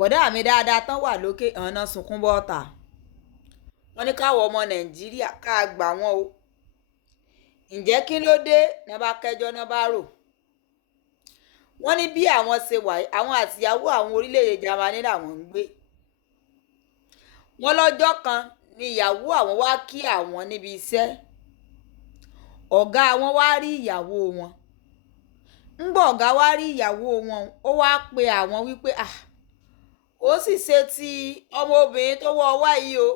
bọ̀dá mi dáadáa tán wà lókè ọ̀nà sunkún bọ́ta wọ́n ní káwọ ọmọ nàìjíríà ká gbà wọ́n o ǹjẹ́ kí ló dé ní bá kẹjọ́ ní bá rò wọ́n ní bí àwọn ṣe wà àwọn àtìyàwó àwọn orílẹ̀-èdè Jámánì làwọn ń gbé wọ́n lọ́jọ́ kan ní ìyàwó àwọn wá kí àwọn níbi iṣẹ́ ọ̀gá wọn wá rí ìyàwó wọn ńgbọ́ ọ̀gá wá rí ìyàwó wọn ó wá pe àwọn wípé ó sì ṣe ti ọmọbìnrin tó wọ wá yìí o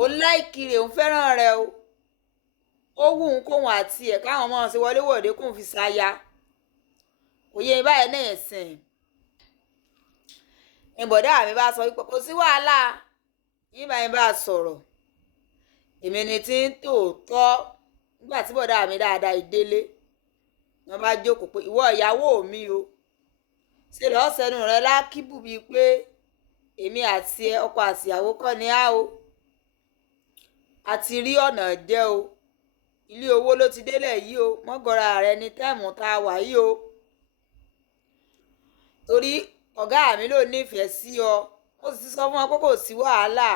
òun láìkí rẹ̀ òun fẹ́ràn rẹ̀ o ó wù ú kóun àti ẹ̀ káwọn ọmọ ṣe wọléwọ̀de kóun fi ṣaya òye báyìí náà ẹ̀sìn ìbọ̀dá mi bá sọ wípé kò sí wàhálà yín bá yín bá sọ̀rọ̀ èmi ni tí ń tòótọ́ nígbà tí bọ̀dá mi dáadáa ìdélé wọn bá jókòó pé ìwọ ìyàwó mi o ṣe lọ́ọ́ sẹ́nu rẹ lákìbù bíi pé èmi àti ọkọ àtìyàwó kọ́ ni á o a ti rí ọ̀nà jẹ́ o ilé owó ló ti délẹ̀ yìí o mọ́gọ́ra rẹ ní táìmù tá a wà yìí o torí ọ̀gá mi ló nífẹ̀ẹ́ sí ọ ó sì sọ fún wọn pé kò sí wàhálà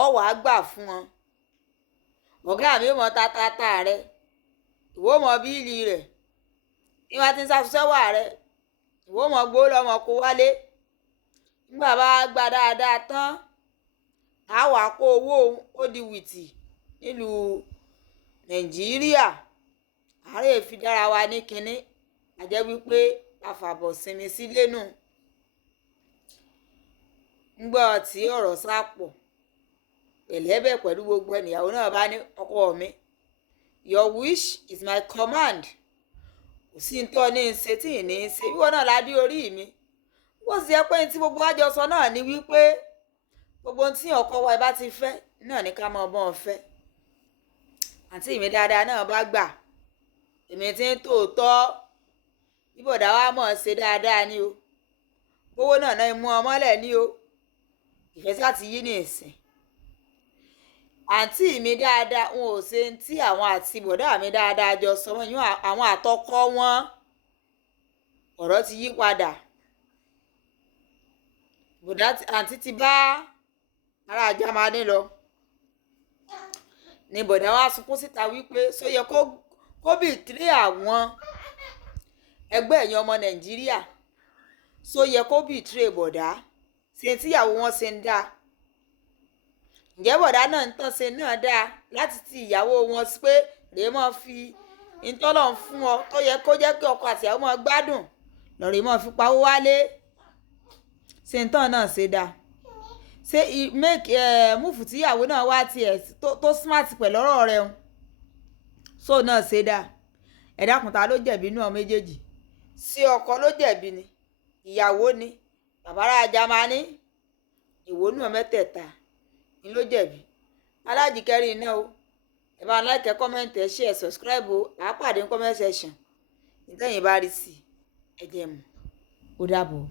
ọ wàá gbà fún wọn ọ̀gá mi ò mọ tatata rẹ ìwọ mọ bíìlì rẹ ní wọn ti ń ṣàtúnṣẹ́wà rẹ ìwọ mọ gbó lọmọ kó wálé nígbà bá gba dáadáa tán á wàá kó owó ó di wìtì nílùú Nàìjíríà àárẹ̀ fi dára wa ní kinní àjẹ́ wípé àfàbọ̀ sinmi sílé nù ńgbọ́ tí ọ̀rọ̀ sápọ̀ pẹ̀lẹ́bẹ̀ pẹ̀lú gbogbo ènìyàwó náà bá ní ọkọ mi your wish is my command kò sí ń tọ́ ní í ṣe tí ì ní í ṣe wíwọ́n náà ládé orí mi wọ́n sì yẹ pé tí gbogbo àjọsọ náà ní wípé gbogbo tí ọkọ wa bá ti fẹ́ náà ní ká mọ ọbọ̀n fẹ́ àǹtí mi dáadáa náà bá gbà èmi tí ń tòótọ́ bíbọ̀dá wa mọ̀ ṣe dáadáa ni o gbówó náà náà mú ọmọlẹ̀ ní o ìfẹ́ sá ti yí ní ìsìn àǹtí mi dáadáa wọn ò ṣe tí àwọn àti bọ̀dá mi dáadáa jọ sọ wọ́n yún àwọn àtọkọ wọn ọ̀rọ̀ ti yí padà bọ̀dá àǹtí ti bá ará Jámánì lọ ni bọ̀dá wa sunkún síta wípé só yẹ kó bìtírì àwọn ẹgbẹ́ ẹ̀yin ọmọ Nàìjíríà só yẹ kó bìtírì bọ̀dá ṣe tíyàwó wọn ṣe ń dáa ǹjẹ́ bọ̀dá náà ń tàn ṣe náà dáa láti ti ìyàwó wọn pé rèé mọ́ fi ìtọ́lọ̀ ń fún ọ tó yẹ kó jẹ́ kí ọkọ àtìyàwó mọ́ gbádùn lọ́rẹ́ mọ́ fi pawó wálé ṣe ń tàn náà ṣe dáa ṣé múfù tíyàwó náà wá tiẹ̀ tó smart pẹ̀lú ọ̀rọ̀ rẹ̀ ń so náà ṣe dáa ẹ dákun ta ló jẹ̀bi inú ọ méjèèjì sí ọkọ ló jẹ̀bi ni ìyàwó ni bàbára Jámánì ìwónú mẹ́tẹ̀ẹ̀ta ni ló jẹ̀bi alájìkẹ́rì iná o ẹ bá like comment ẹ share subscribe o àápàdé ní comment section ìtẹ̀yìn bá rí sí ẹ jẹ́ mọ̀ ó dàbọ̀.